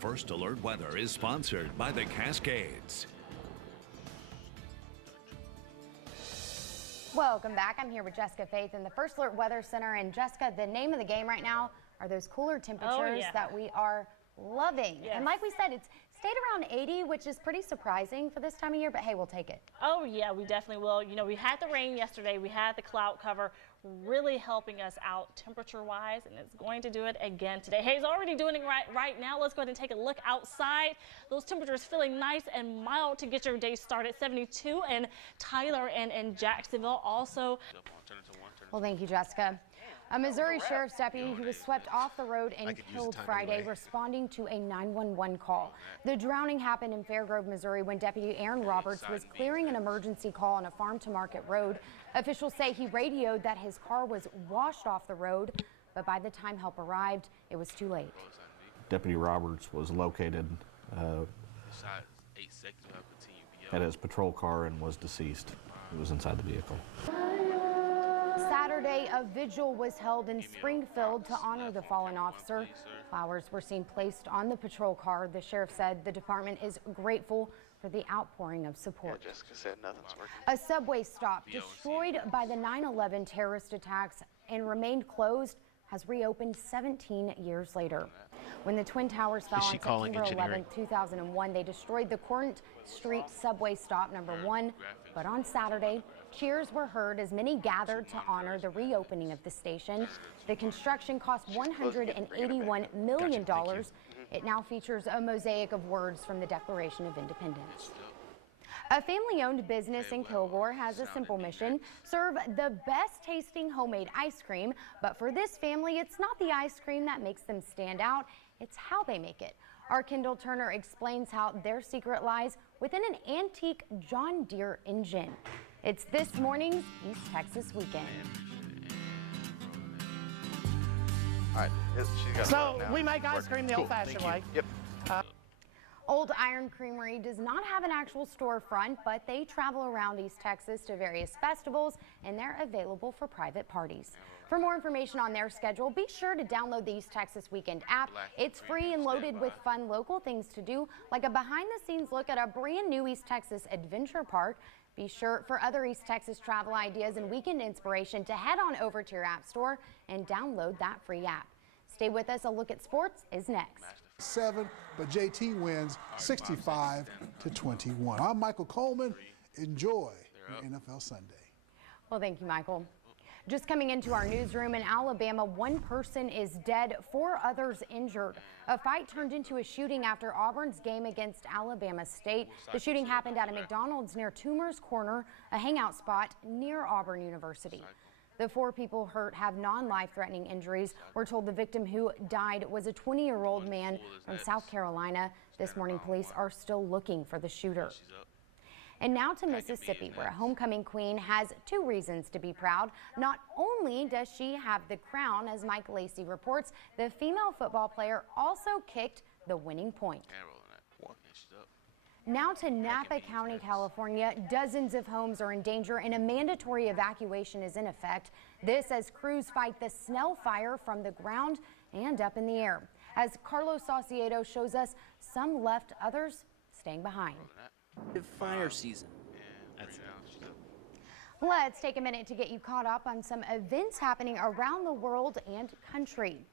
First Alert Weather is sponsored by the Cascades. Welcome back. I'm here with Jessica Faith in the First Alert Weather Center. And Jessica, the name of the game right now are those cooler temperatures that we are loving. Yes. And like we said, it's stayed around 80, which is pretty surprising for this time of year, but hey, we'll take it. Oh yeah, we definitely will. You know, we had the rain yesterday, we had the cloud cover, really helping us out temperature-wise, and it's going to do it again today. Hey, it's already doing it right now. Let's go ahead and take a look outside. Those temperatures feeling nice and mild to get your day started. 72 in Tyler and Jacksonville also. Well, thank you, Jessica. A Missouri sheriff's deputy who was swept off the road and killed Friday responding to a 911 call. The drowning happened in Fairgrove, Missouri when Deputy Aaron Roberts was clearing an emergency call on a farm-to-market road. Officials say he radioed that his car was washed off the road, but by the time help arrived, it was too late. Deputy Roberts was located at his patrol car and was deceased. He was inside the vehicle. Saturday, a vigil was held in Springfield to honor the fallen officer. Flowers were seen placed on the patrol car. The sheriff said the department is grateful for the outpouring of support. Yeah, Jessica said nothing's working. A subway stop destroyed by the 9/11 terrorist attacks and remained closed has reopened 17 years later. When the Twin Towers fell on September 11, 2001, they destroyed the Courant Street subway stop number 1. But on Saturday, cheers were heard as many gathered to honor the reopening of the station. The construction cost $181 million. It now features a mosaic of words from the Declaration of Independence. A family-owned business in Kilgore has a simple mission: serve the best tasting homemade ice cream. But for this family, it's not the ice cream that makes them stand out, it's how they make it. Our Kendall Turner explains how their secret lies within an antique John Deere engine. It's this morning's East Texas Weekend. All right, she's got so we make ice cream the old-fashioned way. Yep. Old Iron Creamery does not have an actual storefront, but they travel around East Texas to various festivals, and they're available for private parties. For more information on their schedule, be sure to download the East Texas Weekend app. It's free and loaded with fun local things to do, like a behind-the-scenes look at a brand new East Texas Adventure Park. Be sure for other East Texas travel ideas and weekend inspiration to head on over to your app store and download that free app. Stay with us. A look at sports is next. 7, but JT wins 65-21. I'm Michael Coleman. Enjoy your NFL Sunday. Well, thank you, Michael. Just coming into our newsroom in Alabama, one person is dead, 4 others injured. A fight turned into a shooting after Auburn's game against Alabama State. The shooting happened at a McDonald's near Toomer's Corner, a hangout spot near Auburn University. The 4 people hurt have non-life-threatening injuries. We're told the victim who died was a 20-year-old man from South Carolina. This morning, police are still looking for the shooter. And now to Mississippi, where a homecoming queen has 2 reasons to be proud. Not only does she have the crown, as Mike Lacey reports, the female football player also kicked the winning point. Now to Napa County, California. Dozens of homes are in danger and a mandatory evacuation is in effect. This as crews fight the Snell fire from the ground and up in the air. As Carlos Saucedo shows us, some left, others staying behind. Fire season. Let's take a minute to get you caught up on some events happening around the world and country.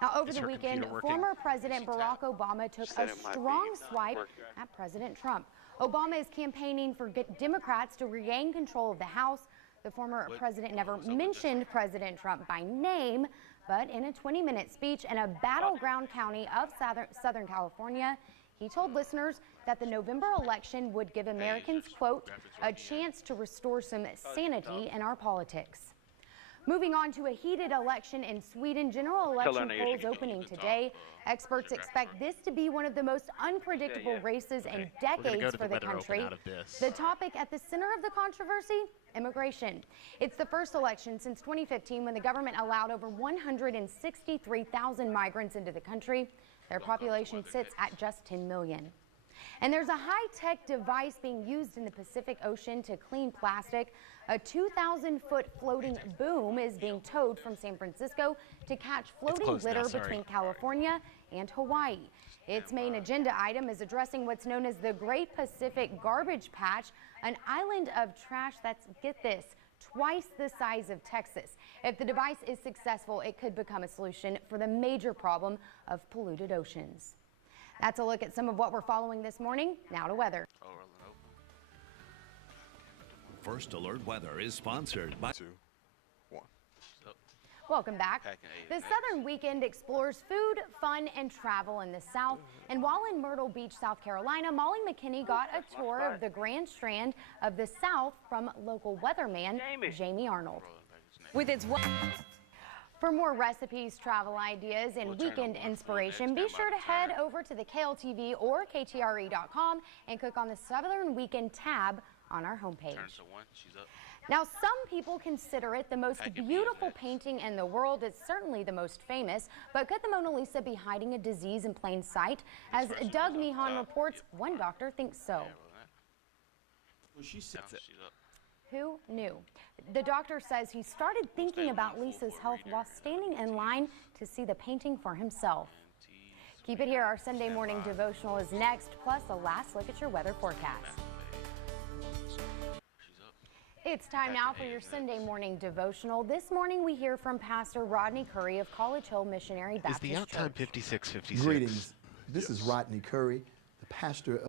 Now, over the weekend, former President Barack Obama took a strong swipe at President Trump. Obama is campaigning for Democrats to regain control of the House. The former president never mentioned President Trump by name, but in a 20-minute speech in a battleground county of Southern California, he told listeners that the November election would give Americans, quote, a chance to restore some sanity in our politics. Moving on to a heated election in Sweden, general election polls opening today. Experts expect this to be one of the most unpredictable races in decades for the country. The topic at the center of the controversy, immigration. It's the first election since 2015 when the government allowed over 163,000 migrants into the country. Their population sits at just 10 million. And there's a high-tech device being used in the Pacific Ocean to clean plastic. A 2,000-foot floating boom is being towed from San Francisco to catch floating litter between California and Hawaii. Its main agenda item is addressing what's known as the Great Pacific Garbage Patch, an island of trash that's, get this, twice the size of Texas. If the device is successful, it could become a solution for the major problem of polluted oceans. That's a look at some of what we're following this morning. Now to weather. First Alert Weather is sponsored by 2, 1. Welcome back. The Southern Weekend explores food, fun, and travel in the South. And while in Myrtle Beach, South Carolina, Molly McKinney got a tour of the Grand Strand of the South from local weatherman Jamie Arnold. With its For more recipes, travel ideas, and weekend inspiration, be sure to head over to the KLTV or KTRE.com and click on the Southern Weekend tab on our homepage. Now, some people consider it the most beautiful painting in the world. It's certainly the most famous, but could the Mona Lisa be hiding a disease in plain sight? As Doug Meehan reports, one doctor thinks so. Who knew? The doctor says he started thinking about Lisa's health while standing in line to see the painting for himself. Keep it here. Our Sunday morning devotional is next, plus a last look at your weather forecast. It's time now for your Sunday morning devotional. This morning we hear from Pastor Rodney Curry of College Hill Missionary Baptist Church. Is the out time 5656? Greetings. This is Rodney Curry, the pastor of